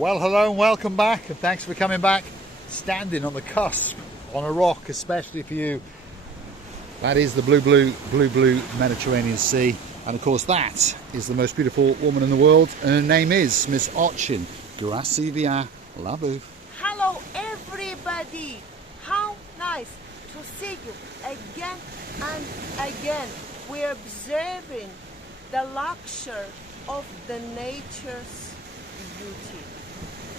Well, hello and welcome back, and thanks for coming back. Standing on the cusp on a rock, especially for you. That is the blue Mediterranean Sea, and of course that is the most beautiful woman in the world, and her name is Miss Ochin. Gracias la bouffe. Hello everybody, how nice to see you again and again. We're observing the luxury of the nature's beauty.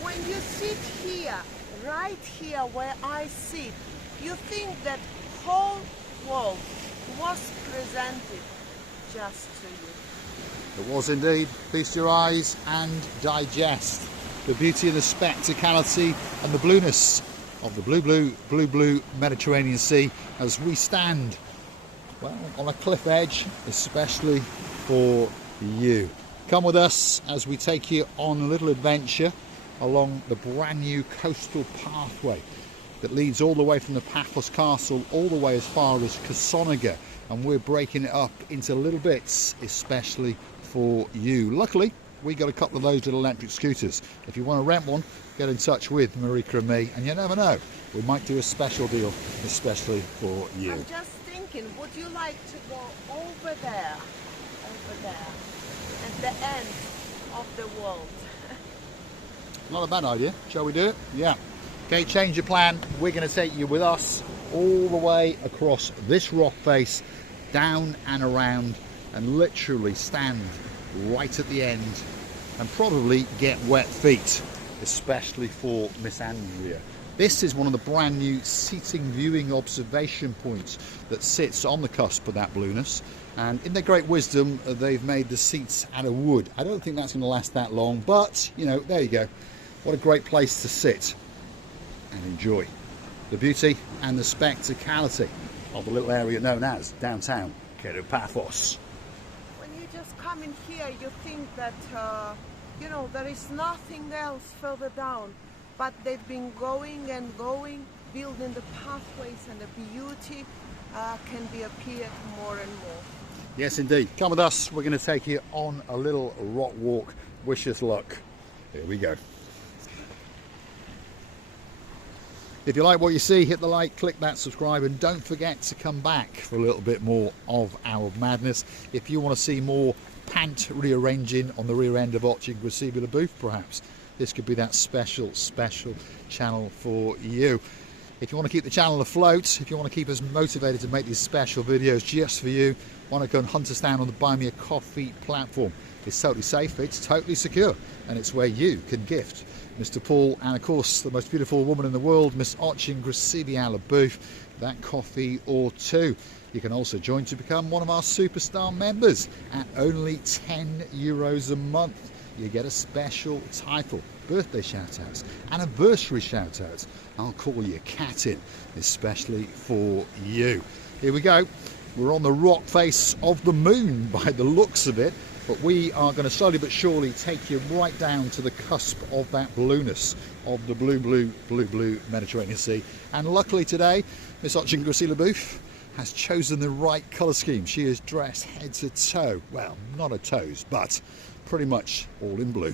When you sit here, right here where I sit, you think that whole world was presented just to you. It was indeed. Feast your eyes and digest the beauty and the spectacality and the blueness of the blue Mediterranean Sea as we stand, well, on a cliff edge, especially for you. Come with us as we take you on a little adventure along the brand new coastal pathway that leads all the way from the Paphos Castle all the way as far as Kasonega, and we're breaking it up into little bits especially for you. Luckily we got a couple of those little electric scooters. If you want to rent one, get in touch with Marika and me, and you never know, we might do a special deal especially for you. I'm just thinking, would you like to go over there, at the end of the world? Not a bad idea. Shall we do it? Yeah. Okay, change your plan. We're going to take you with us all the way across this rock face, down and around, and literally stand right at the end and probably get wet feet, especially for Miss Andrea. This is one of the brand new seating viewing observation points that sits on the cusp of that blueness, and in their great wisdom they've made the seats out of wood. I don't think that's going to last that long, but you know, there you go. What a great place to sit and enjoy the beauty and the spectacality of the little area known as downtown Paphos. When you just come in here, you think that you know, there is nothing else further down, but they've been going and going, building the pathways, and the beauty can be appeared more and more. Yes indeed. Come with us, we're going to take you on a little rock walk. Wish us luck. Here we go. If you like what you see, hit the like, click that subscribe, and don't forget to come back for a little bit more of our madness. If you want to see more pant rearranging on the rear end of Ochin Gracias la bouffe, perhaps this could be that special channel for you. If you want to keep the channel afloat, if you want to keep us motivated to make these special videos just for you, why not go and hunt us down on the Buy Me a Coffee platform. It's totally safe, it's totally secure, and it's where you can gift Mr. Paul and of course the most beautiful woman in the world, Miss Ochin Gracias la bouffe, that coffee or two. You can also join to become one of our superstar members at only €10 a month. You get a special title, birthday shout-outs, anniversary shout-outs. I'll call you cat in, especially for you. Here we go. We're on the rock face of the moon by the looks of it, but we are going to slowly but surely take you right down to the cusp of that blueness of the blue Mediterranean Sea. And luckily today, Miss Ochin Gracias la bouffe has chosen the right colour scheme. She is dressed head to toe, well, not her toes, but pretty much all in blue.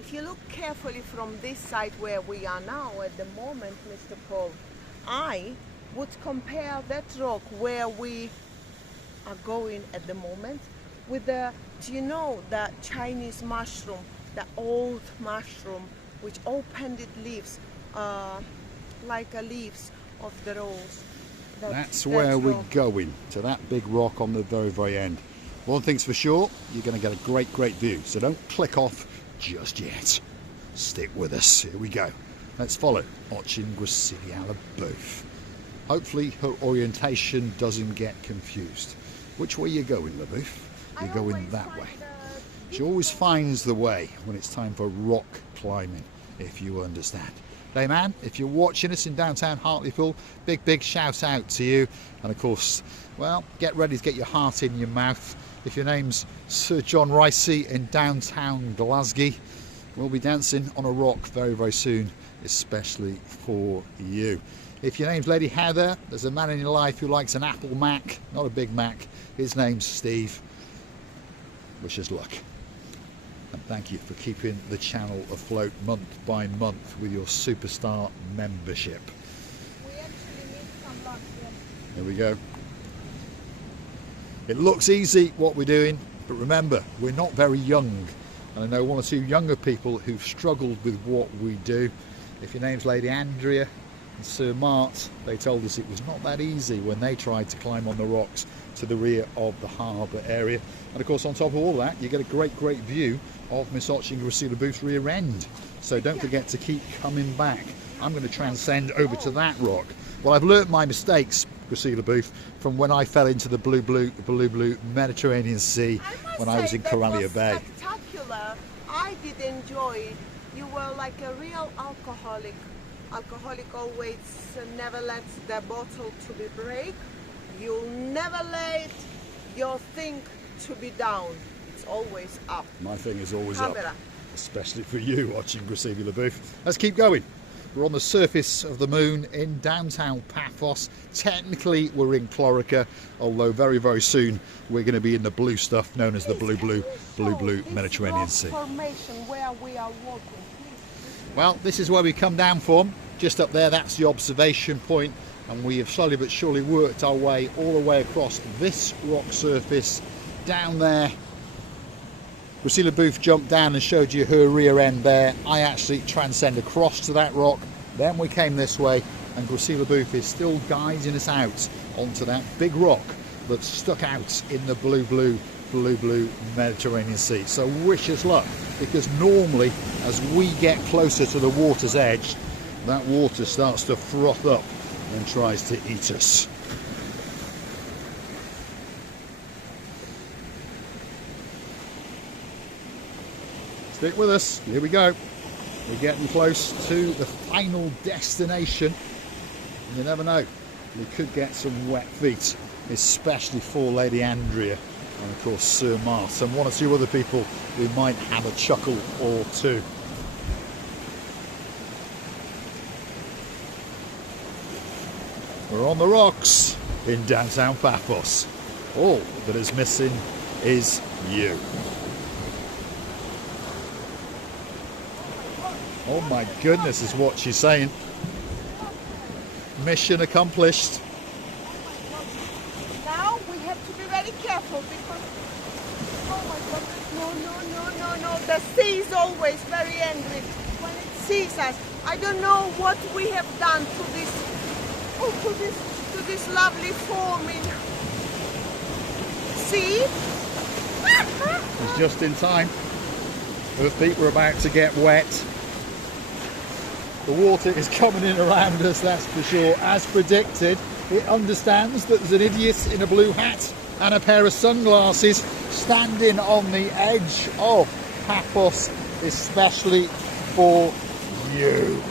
If you look carefully from this side where we are now at the moment, Mr. Paul, I would compare that rock where we are going at the moment with the, do you know, the Chinese mushroom, the old mushroom which opened its leaves like leaves of the rose. That's where we're going, to that big rock on the very end. One thing's for sure, you're going to get a great view, so don't click off just yet. Stick with us. Here we go. Let's follow Ochin Gracias la bouffe. Hopefully her orientation doesn't get confused. Which way you going, la bouffe? You're going that way. She always finds the way when it's time for rock climbing, if you understand. Hey man, if you're watching us in downtown Hartlepool, big shout out to you. And of course, well, get ready to get your heart in your mouth. If your name's Sir John Ricey in downtown Glasgow, we'll be dancing on a rock very soon, especially for you. If your name's Lady Heather, there's a man in your life who likes an Apple Mac, not a Big Mac. His name's Steve. Wish us luck. And thank you for keeping the channel afloat month by month with your superstar membership. We actually need some lunch. There we go. It looks easy what we're doing, but remember, we're not very young. And I know one or two younger people who've struggled with what we do. If your name's Lady Andrea and Sir Mart, they told us it was not that easy when they tried to climb on the rocks to the rear of the harbour area. And of course, on top of all that, you get a great view of Miss Gracila Booth's rear end. So don't forget to keep coming back. I'm going to transcend over to that rock. Well, I've learnt my mistakes, Gracila Booth, from when I fell into the blue Mediterranean Sea when I was in Coralia Bay. Spectacular. I did enjoy it. You were like a real alcoholic. Alcoholic always never lets the bottle to be break. You'll never let your thing to be down. It's always up. My thing is always Camera. up, especially for you watching Gracila Booth. Let's keep going. We're on the surface of the moon in downtown Paphos. Technically we're in Chlorica, although very soon we're going to be in the blue stuff known as the blue Mediterranean Sea. Formation where we are walking. Well, this is where we come down from. Just up there, that's the observation point, and we have slowly but surely worked our way all the way across this rock surface down there. Gracila Booth jumped down and showed you her rear end there. I actually transcend across to that rock, then we came this way, and Gracila Booth is still guiding us out onto that big rock that's stuck out in the blue Mediterranean Sea. So wish us luck, because normally as we get closer to the water's edge, that water starts to froth up and tries to eat us. Stick with us, here we go. We're getting close to the final destination. You never know, we could get some wet feet, especially for Lady Andrea and of course Sir Mart and one or two other people who might have a chuckle or two. We're on the rocks in downtown Paphos. All that is missing is you. Oh my goodness is what she's saying. Mission accomplished. Now we have to be very careful because, oh my goodness, no. The sea is always very angry when it sees us. I don't know what we have done to this lovely forming sea. It's just in time. Her feet were about to get wet. The water is coming in around us, that's for sure. As predicted, it understands that there's an idiot in a blue hat and a pair of sunglasses standing on the edge of Paphos, especially for you.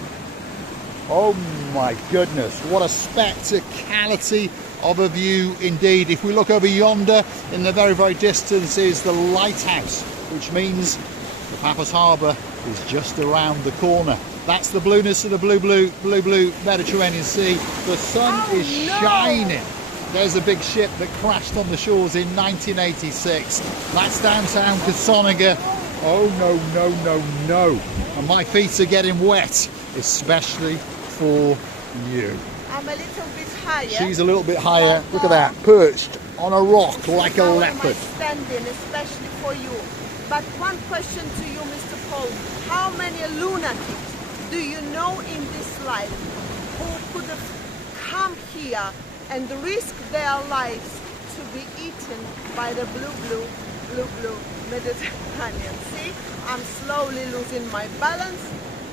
Oh my goodness, what a spectacality of a view indeed. If we look over yonder, in the very distance is the lighthouse, which means the Paphos Harbour is just around the corner. That's the blueness of the blue Mediterranean Sea. The sun is shining. There's a big ship that crashed on the shores in 1986. That's downtown Casonica. Oh no. And my feet are getting wet, especially for you. I'm a little bit higher. She's a little bit higher. Look at that, perched on a rock like a leopard. Standing, especially for you. But one question to you, Mr. Paul. How many lunatics do you know in this life who could have come here and risk their lives to be eaten by the blue Mediterranean Sea? I'm slowly losing my balance,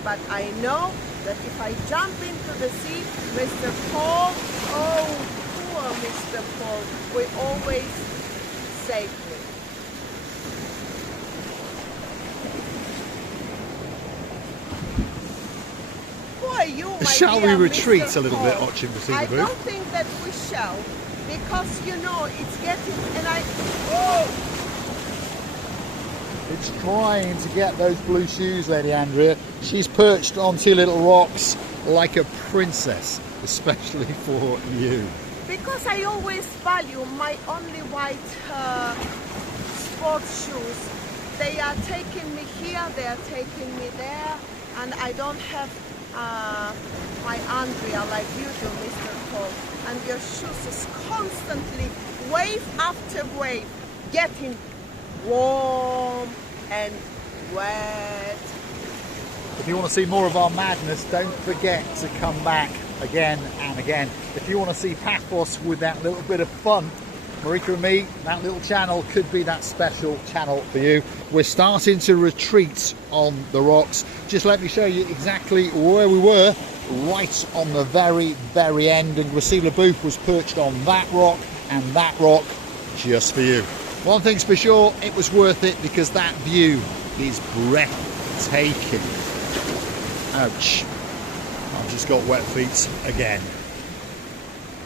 but I know that if I jump into the sea, Mr. Paul, oh poor Mr. Paul, will always save me. Shall we retreat a little bit, watching the sea? I don't think that we shall, because you know it's getting, and it's trying to get those blue shoes, Lady Andrea. She's perched on two little rocks like a princess, especially for you. Because I always value my only white sports shoes they are taking me here, they are taking me there, and I don't have my Andrea like you do, Mr. Paul. And your shoes is constantly, wave after wave, getting warm and wet. If you want to see more of our madness, don't forget to come back again and again. If you want to see Paphos with that little bit of fun, Marika and me, that little channel could be that special channel for you. We're starting to retreat on the rocks. Just let me show you exactly where we were, right on the very, very end. And Gracila Booth was perched on that rock and that rock just for you. One thing's for sure, it was worth it because that view is breathtaking. Ouch. I've just got wet feet again.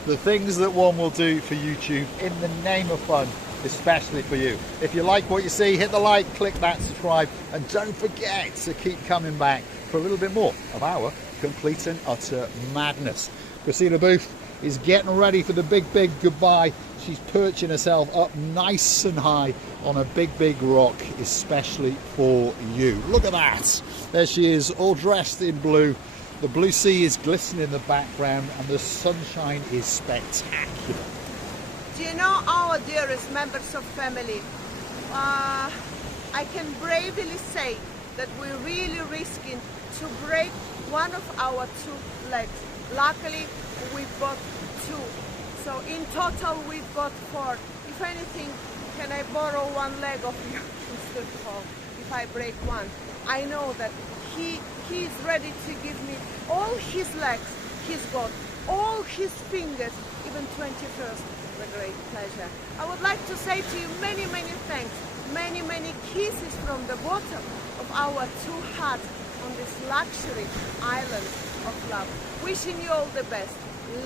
The things that one will do for YouTube in the name of fun, especially for you. If you like what you see, hit the like, click that subscribe, and don't forget to keep coming back for a little bit more of our complete and utter madness. Gracila Booth is getting ready for the big, big goodbye. She's perching herself up nice and high on a big, big rock, especially for you. Look at that. There she is, all dressed in blue. The blue sea is glistening in the background and the sunshine is spectacular. Do you know, our dearest members of family, I can bravely say that we're really risking to break one of our two legs. Luckily, we've got two. So in total, we've got four. If anything, can I borrow one leg of you, Mr. Paul, if I break one? I know that he's ready to give me all his legs. He's got all his fingers, even 21st, with great pleasure. I would like to say to you many, many thanks, many, many kisses from the bottom of our two hearts on this luxury island of love. Wishing you all the best,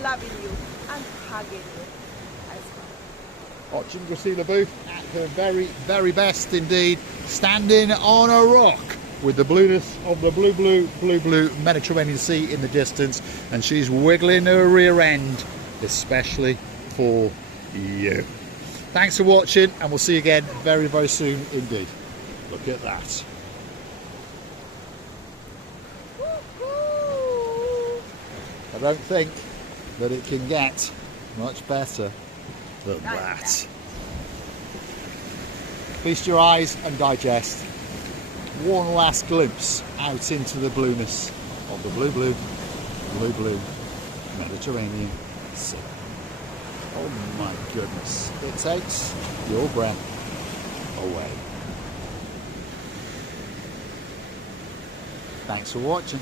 loving you and hugging you as well. Watching Gracila Booth at her very, very best indeed, standing on a rock with the blueness of the blue, blue, blue, blue Mediterranean Sea in the distance, and she's wiggling her rear end, especially for you. Thanks for watching, and we'll see you again very, very soon indeed. Look at that. I don't think that it can get much better than that. Feast your eyes and digest. One last glimpse out into the blueness of the blue, blue, blue, blue Mediterranean Sea. Oh my goodness, it takes your breath away. Thanks for watching.